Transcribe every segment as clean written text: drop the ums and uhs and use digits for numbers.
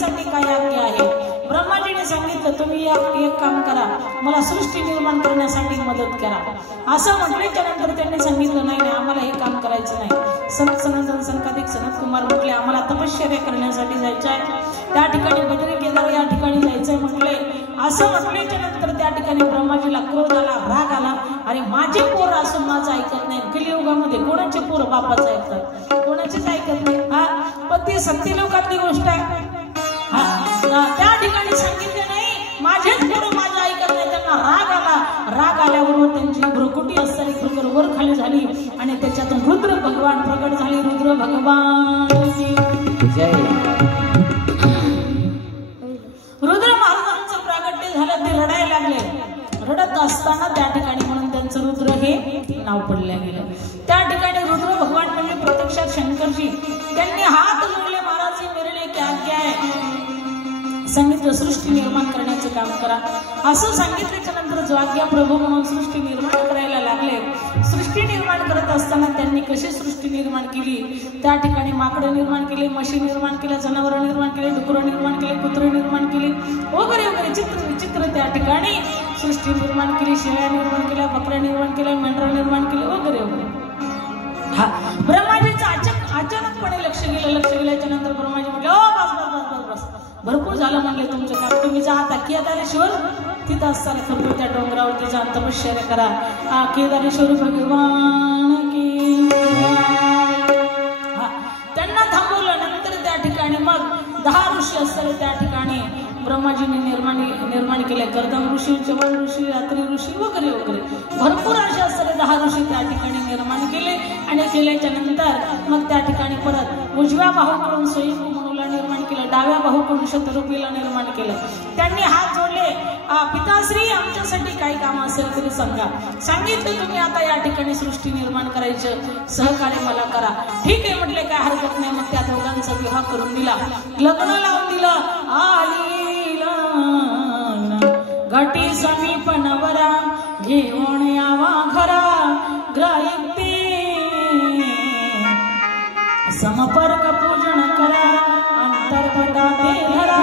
करण्यासाठी काय आज्ञा आहे? ब्रह्माजीने सांगितलं तुम्ही एक काम करा, मला सृष्टी निर्माण करण्यासाठी मदत करा। असं म्हटल्याच्या नंतर त्यांनी सांगितलं नाही नाही आम्हाला हे काम करायचं नाही। संत सनातन संकाधिक सनत कुमार म्हटले आम्हाला तपश्चर्या करण्यासाठी जायचं आहे, त्या ठिकाणी बद्री केदार या ठिकाणी जायचंय म्हटले। असं म्हटल्याच्या नंतर त्या ठिकाणी ब्रह्माजीला क्रोध आला, राग आला, अरे माझे पोर असून माझं ऐकत नाही। कलियुगामध्ये कोणाचे पोर बापाचं ऐकतात? कोणाचेच ऐकत नाही। हा पण ती सत्यलोकातली गोष्ट आहे। त्या ठिकाणी सांगितले नाही माझेच पोर माझं ऐकत नाही, त्यांना राग आला। राग आल्याबरोबर त्यांची भ्रुकुटी असताना भ्रुकर वर खाली झाली आणि त्याच्यातून रुद्र भगवान प्रकट झाले। रुद्र भगवान जय। रुद्र महाराजांचं प्रागट्य झालं, ते रडायला लागले। रडत असताना त्या ठिकाणी म्हणून त्यांचं रुद्र हे नाव पडलं गेलं। त्या ठिकाणी रुद्र भगवान म्हणजे प्रत्यक्षात शंकरजी, त्यांनी हात जोडले, महाराज मेरे लिए क्या आज्ञा है? सांगितलं सृष्टी निर्माण करण्याचं काम करा। असं सांगितल्याच्या नंतर जो आज्ञा प्रभू म्हणून सृष्टी निर्माण करायला लागले। सृष्टी निर्माण करत असताना त्यांनी कशी सृष्टी निर्माण केली? त्या ठिकाणी माकडं निर्माण केले, म्हशी निर्माण केल्या, जनावर निर्माण केले, डुकरं निर्माण केले, कुत्रे निर्माण केली, वगैरे वगैरे चित्र विचित्र त्या ठिकाणी सृष्टी निर्माण केली। शेळ्या निर्माण केल्या, बकऱ्या निर्माण केल्या, मेंढरा निर्माण केले, वगैरे वगैरे। हा ब्रह्माजीचं अचानकपणे लक्ष गेल्याच्या नंतर ब्रह्माजी म्हटले ओ बस बस बस बस बस भरपूर झालं म्हणले तुमचं काम, तुम्ही जा आता केदारेश्वर, तिथं असताना खरपूर त्या डोंगरावरती जाऊन तपश्चर्या करा। केदारेश्वर भगवान की। त्यांना थांबवलं। नंतर त्या ठिकाणी मग 10 ऋषी असताना त्या ठिकाणी ब्रह्माजीने निर्माण केले। कर्दम ऋषी, चवन ऋषी, रात्री ऋषी, वगैरे वगैरे भरपूर असे असताना 10 ऋषी त्या ठिकाणी निर्माण केले। आणि केल्याच्या नंतर मग त्या ठिकाणी परत उजव्या बाहूकडून स्वयंभू मनुला निर्माण केलं, डाव्या बाहूकडून शतरूपीला निर्माण केलं। त्यांनी हात जोडले, पिताश्री आमच्यासाठी काही काम असेल तरी सांगा। सांगितलं तुम्ही आता या ठिकाणी सृष्टी निर्माण करायचं, सहकार्य मला करा। ठीक आहे म्हटले, काय हरकत नाही। मग त्या दोघांचा विवाह करून दिला, लग्न लावून दिलं। घटी समीप नवरा घेऊन यावा घरा, ग्राहिते समपर्क पूजन करा, अंतर्पटा ते धरा,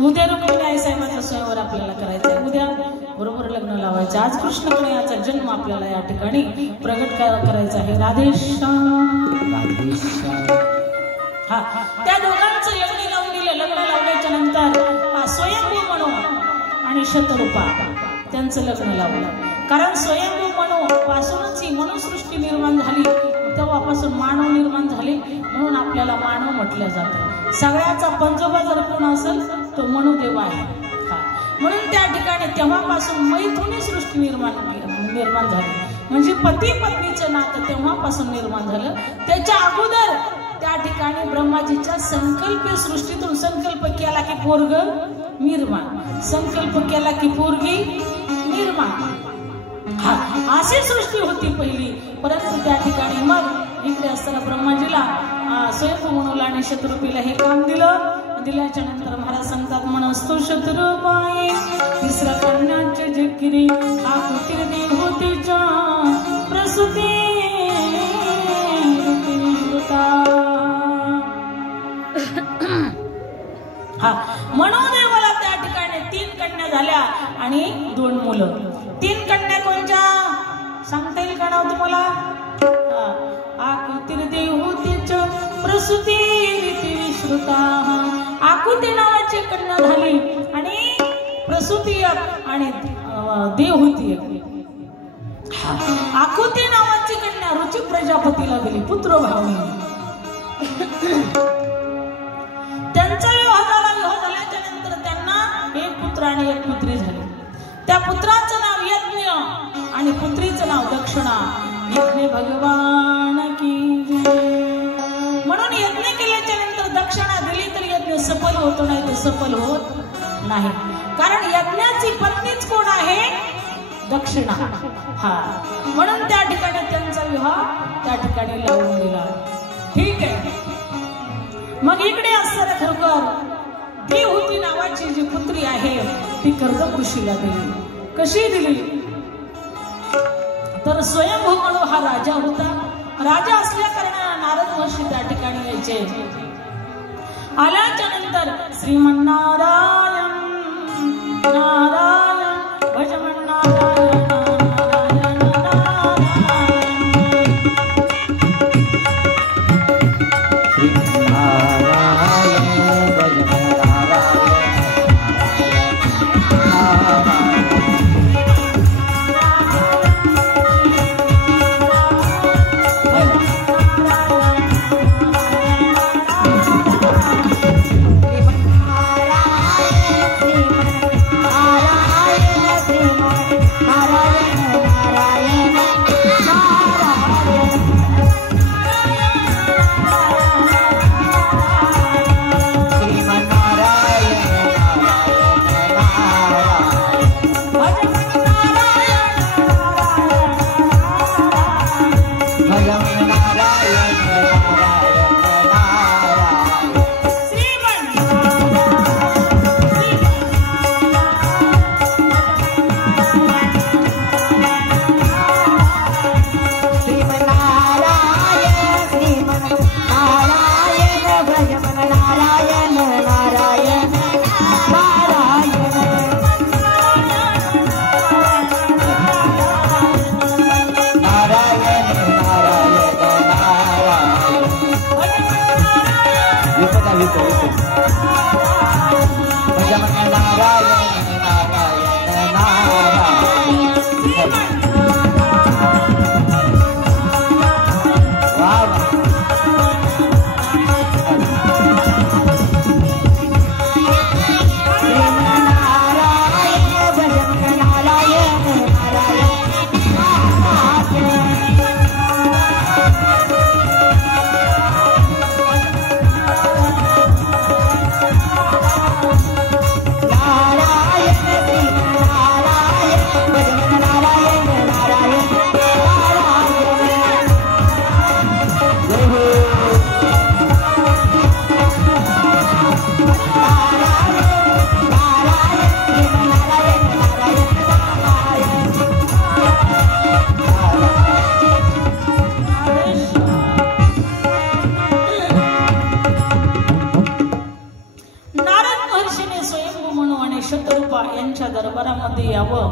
उद्या रुक्मिणी साहेबांचा स्वयंवर आपल्याला करायचंय, उद्या बरोबर लग्न लावायचं। आज कृष्ण कन्हैयाचा जन्म आपल्याला या ठिकाणी प्रगट करायचा आहे। राधेश्याम राधेश्याम। हा त्या दोघांचं लग्न लावून दिलं। लग्न लावल्याच्या नंतर स्वयंभू मनु आणि शतरूपा त्यांचं लग्न लावलं। कारण स्वयंभू मनु पासूनच ही मनुसृष्टी निर्माण झाली, तेव्हापासून मानव निर्माण झाले, म्हणून आपल्याला मानव म्हटलं जातं। सगळ्याचा पंजोबा जर कोण असेल तो मनुदेव आहे। म्हणून त्या ठिकाणी तेव्हापासून मैथुनी सृष्टी निर्माण झाली, म्हणजे पती पत्नीचं नातं तेव्हापासून निर्माण झालं। त्याच्या अगोदर त्या ठिकाणी ब्रह्माजीच्या संकल्प सृष्टीतून संकल्प केला की पोरग निर्माण, संकल्प केला की पोरगी निर्माण। अशी सृष्टी होती पहिली। परंतु त्या ठिकाणी मग इकडे असताना ब्रह्माजीला स्वयंभू मनुला आणि शतरूपीला हे काम दिल्याच्या नंतर महाराज सांगतात, मनस्तु शतरूपाय तिसरा कन्याचे जकिरी, आकृती देवतेच्या प्रसूती मनोदेवाला त्या ठिकाणी 3 कन्या झाल्या आणि 2 मुलं। 3 कन्या कोणत्या सांगता येईल का नाव तुम्हाला? आकृती देवतेच्या प्रसूती रीती श्रुता। आकृती नावाची कन्या झाली आणि प्रसूती आणि देवहूती। आकृती नावाची कन्या रुची प्रजापतीला दिली, पुत्र भावनी। त्यांचा विवाह झाल्याच्या नंतर त्यांना 1 पुत्र आणि 1 पुत्री झाली। त्या पुत्राचं नाव यज्ञ आणि पुत्रीचं नाव दक्षिणा। यज्ञ भगवान की। म्हणून यज्ञ केल्याच्या नंतर दक्षिणा दिली तर यज्ञ सफल होतो, नाही तर सफल होत नाही। कारण यज्ञाची पत्नीच कोण आहे? दक्षिणा। म्हणून त्या ठिकाणी त्यांचा विवाह त्या ठिकाणी लावून दिला। ठीक आहे। मग इकडे असताना खरोखर देवहूती नावाची जी पुत्री आहे ती कर्दम ऋषीला दिली। कशी दिली तर स्वयंभू म्हणून हा राजा होता. राजा असल्या कारणाने नारद महर्षी त्या ठिकाणी यायचे. आल्याच्या नंतर श्रीमन्नारायण नारायण भजमन नारायण नारायण दरबारामध्ये यावं.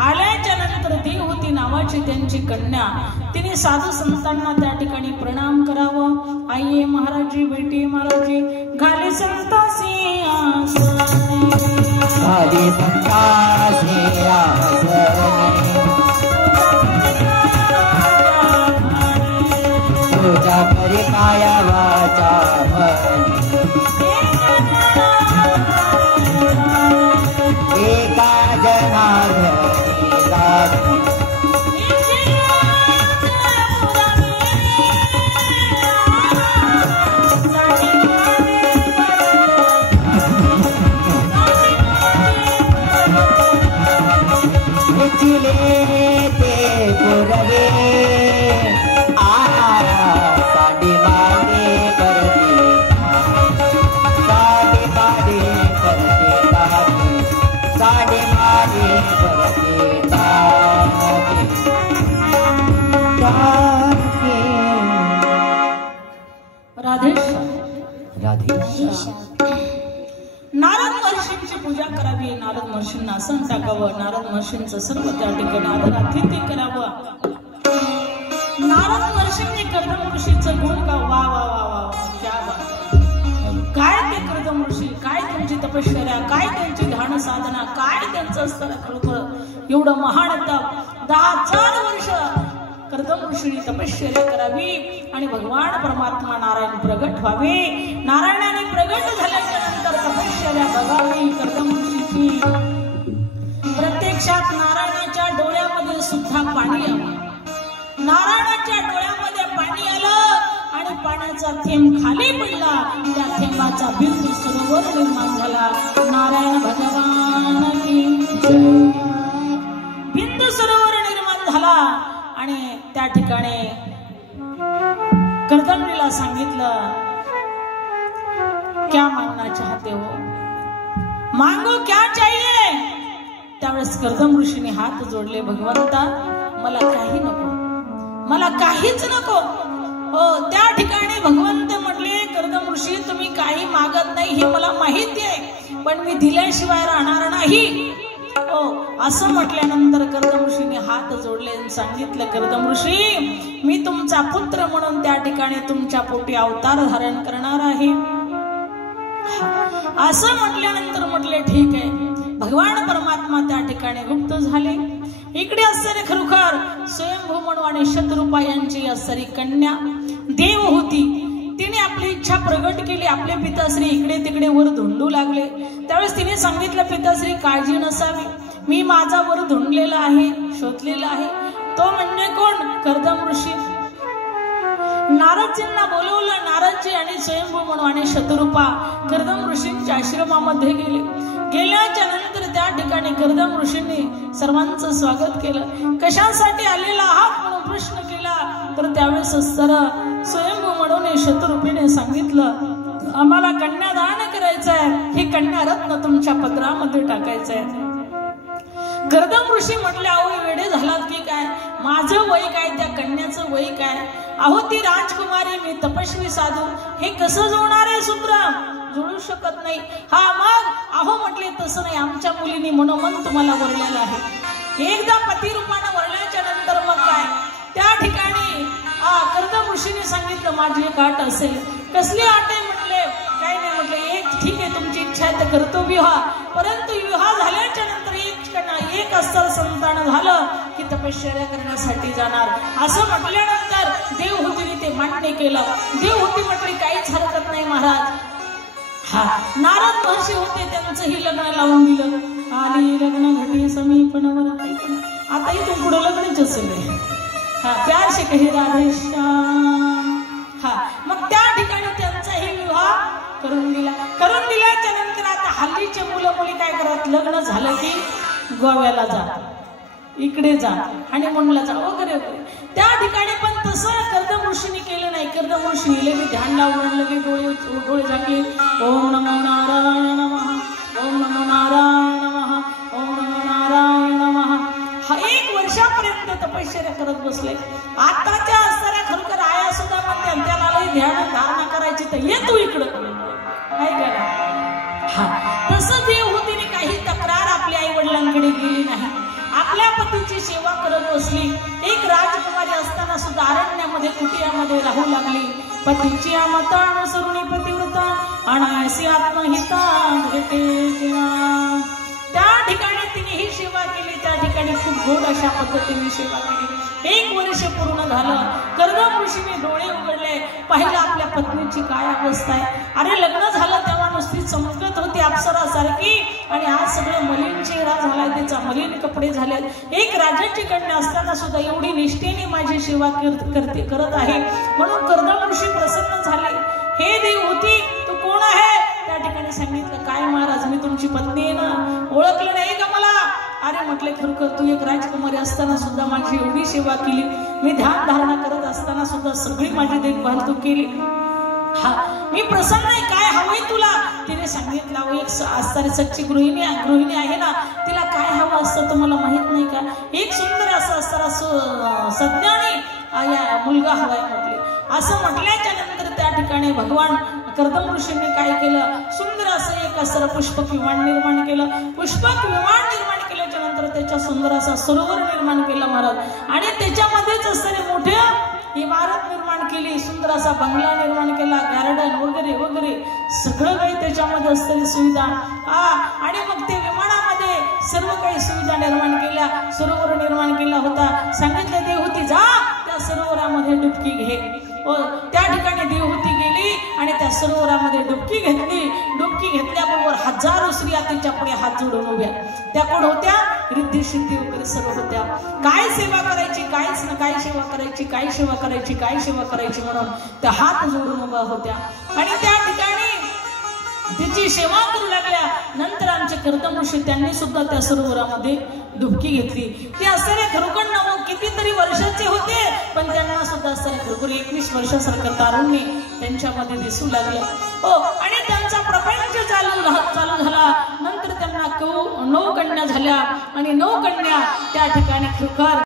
आल्याच्या नंतर देवहूती नावाची त्यांची कन्या, तिने साधू संतांना त्या ठिकाणी प्रणाम करावं. आइये महाराजी बेटी महाराजी घाले संतासी आसने, घाले संतासी आसने, पूजा करी काया वाचा एका जनार्दनी राधी चिले ते पुरवे साडी माडे करते, साडी माडे करते ताकी, साडी माडे करते ताकी ताकी. राधेश नारद महर्षींची पूजा करावी, नारद महर्षींना आसन टाकावं, नारद महर्षींचं सर्व त्या ठिकाणी आदरातिथ्य करावं. नारद महर्षींनी कर्दम ऋषीचं गुण गा वा वा वा वा क्या बात. काय ते कर्दम ऋषी, काय त्यांची तपश्चर्या, काय त्यांची ध्यान साधना, काय त्यांचं असतं खरोखर एवढं महान तप. 10,000 वर्ष कर्दम ऋषींनी तपश्चर्या करावी आणि भगवान परमात्मा नारायण प्रगट व्हावे. नारायणाने प्रगट झाल्याच्या नंतर तपश्चर्या बघावी कर्दम ऋषीची. प्रत्यक्षात नारायणाच्या डोळ्यामध्ये सुद्धा पाणी आलं. नारायणाच्या डोळ्यामध्ये पाणी आलं आणि पाण्याचा थेंब खाली पडला. त्या थेंबाचा बिंदू सरोवर निर्माण झाला. नारायण भगवान की बिंदू सरोवर निर्माण झाला आणि त्या ठिकाणी कर्दमनीला सांगितलं, क्या मांगना चाहते हो, मांगो क्या चाहिए. त्यावेळेस कर्दम ऋषीने हात जोडले, भगवंता मला काही नको, मला काहीच नको. हो, त्या ठिकाणी भगवंत म्हटले, कर्दम ऋषी तुम्ही काही मागत नाही हे मला माहिती आहे, पण मी दिल्याशिवाय राहणार नाही. हो, असं म्हटल्यानंतर कर्दम ऋषीने हात जोडले आणि सांगितलं, कर्दम ऋषी मी तुमचा पुत्र म्हणून त्या ठिकाणी तुमच्या पोटी अवतार धारण करणार आहे. असं म्हटल्यानंतर म्हटले ठीक आहे. भगवान परमात्मा त्या ठिकाणी गुप्त झाले. इकडे असणारे खरोखर स्वयंभू म्हणू आणि शतरूपा यांची असणारी कन्या देव होती. तिने आपली इच्छा प्रगट केली. आपले पिताश्री इकडे तिकडे वर धुंडू लागले. त्यावेळेस तिने सांगितलं, पिताश्री काळजी नसावी, मी माझा वर धुंडलेला आहे, शोधलेला आहे. तो म्हणजे कोण? कर्दम ऋषी. नारदजींना बोलवलं. नारदजी आणि स्वयंभू म्हणू आणि शतरूपा कर्दम ऋषींच्या आश्रमामध्ये गेले. गेल्याच्या नंतर त्या ठिकाणी कर्दम ऋषींनी सर्वांचं स्वागत केलं. कशासाठी आलेला आहात म्हणून प्रश्न केला. तर त्यावेळेस स्वयंभू म्हणून शतरूपीने सांगितलं, आम्हाला कन्यादान करायचं आहे, हे कन्या रत्न तुमच्या पदरामध्ये टाकायचं आहे. कर्दम ऋषी म्हटले, अहो वेडे झालात की काय, माझं वय काय, त्या कन्याचं वय काय, अहो ती राजकुमारी, मी तपस्वी साधू, हे कसं जुळणार आहे सूत्र? जुळू शकत नाही. हा मग अहो म्हटले, तसं नाही, आमच्या मुलीने मनोमन तुम्हाला वरलेलं आहे. एकदा पती रूपानं वरल्याच्या नंतर मग काय, त्या ठिकाणी कर्दम ऋषीने सांगितलं, माझी एक अट असेल. कसली अट आहे म्हटले? काय नाही म्हटले, एक ठीक आहे तुमची इच्छा आहे तर करतो विवाह, परंतु विवाह झाल्याच्या नंतर एक अस्तर संतान झालं की तपश्चर्या करण्यासाठी जाणार. असं म्हटल्यानंतर देवहूतीने ते मान्य केलं. देवहूती म्हटली, काहीच हरकत नाही महाराज. हा, नारद महर्षी होते, त्यांचंही लग्न लावून दिलं. आली लग्न घटी समीपणवर. आता इथून पुढे लग्नच असेल. हा, प्यार से कहे राधे श्याम. हा, मग त्या ठिकाणी त्यांचाही विवाह करून दिला. करून दिल्याच्या नंतर आता हल्लीचे मुलं मुली काय करत, लग्न झालं की गोव्याला जा, इकडे जा, हनीमूनला जा वगैरे वगैरे. त्या ठिकाणी पण तसं कर्दम ऋषीने केलं नाही. कर्दम ऋषीने लगे ध्यान लावून लगे डोळे झाकले. ओम नमो नारायण नमः, ओम नमो नारायण नमः, ओम नमो नारायण नमः. हा 1 वर्षापर्यंत तपश्चर्या करत बसले. आताच्या असणाऱ्या खरोखर आया सुद्धा म्हणतात त्याला लई ध्यान धारणा करायची, तर ये तू इकडं काय करा. हा, तसं देवहूतीने काही तक्रार आपल्या आई वडिलांकडे गेली नाही. आपल्या पतीची सेवा करत बसली. एक राजकुमारी असताना सुद्धा अरण्यामध्ये कुटियामध्ये राहू लागली. पतीची मता अनुसरुणी पतिव्रता अनायसी आत्महिता भेटे. त्या ठिकाणी तिने ही सेवा केली. त्या ठिकाणी खूप गोड अशा पद्धतीने सेवा केली. 1 वर्ष पूर्ण झालं. कर्दम ऋषीने डोळे उघडले. पाहिलं आपल्या पत्नीची काय अवस्था आहे. अरे लग्न झालं तेव्हा नुसती चमकत होती अप्सरासारखी, आणि आज सगळं मलिन चेहरा झालाय, त्याचा मलिन कपडे झाले. एक राजाची कन्या असताना सुद्धा एवढी निष्ठेने माझी सेवा करत आहे. म्हणून कर्दम ऋषी प्रसन्न झाले. हे देवहूती तू कोण आहे? त्या ठिकाणी सांगितलं, काय महाराज मी तुमची पत्नी आहे ना. ओळखलं नाही का मला? अरे म्हटले, खरोखर तू एक राजकुमारी असताना सुद्धा माझी एवढी सेवा केली. मी ध्यान धारणा करत असताना सुद्धा सगळी माझी देखभाल तू केली. हा, मी प्रसन्न आहे. काय हवंय तुला? तिने सांगितलं, एक असणारी सच्ची गृहिणी आहे ना, तिला काय हवं असतं तुम्हाला माहित नाही का? एक सुंदर असं असणारा सज्ञानी मुलगा हवाय म्हटले. असं म्हटल्याच्या नंतर त्या ठिकाणी भगवान कर्दम ऋषींनी काय केलं, सुंदर असं एक असं पुष्पक विमान निर्माण केलं. पुष्पक विमान निर्माण केल्याच्या नंतर त्याच्या सुंदर असा सरोवर निर्माण केला महाराज. आणि त्याच्यामध्येच असणारे मोठ्या इमारत निर्माण केली. सुंदर असा बंगला निर्माण केला, गार्डन वगैरे वगैरे सगळं काही त्याच्यामध्ये असणारी सुविधा. आणि मग ते विमानामध्ये सर्व काही सुविधा निर्माण केल्या. सरोवर निर्माण केला होता. सांगितलं देवहूती जा त्या सरोवरामध्ये डुबकी घे. त्या ठिकाणी देवहूती गेली आणि त्या सरोवरामध्ये डुबकी घेतली. डुबकी घेतल्याबरोबर हजारो स्त्रिया तिच्या पुढे हात जोडून उभ्या. त्या कोण होत्या? रिद्धी सिद्धी वगैरे सर्व होत्या. काय सेवा करायची, काय सेवा करायची, काय सेवा करायची, काय सेवा करायची म्हणून त्या हात जोडून उभ्या होत्या. आणि त्या ठिकाणी तिची सेवा करू लागल्या. नंतर आमचे कर्दम ऋषी त्यांनी सुद्धा त्या सरोवरामध्ये डुबकी घेतली. ते असणारे खरोखर किती कितीतरी वर्षाचे होते, पण त्यांना सुद्धा भरपूर 21 वर्षासारखं तारुण्य त्यांच्यामध्ये दिसू लागलं. हो, आणि त्यांचा प्रपंच चालू झाला. नंतर त्यांना 9 कन्या झाल्या आणि 9 कन्या त्या ठिकाणी खरखर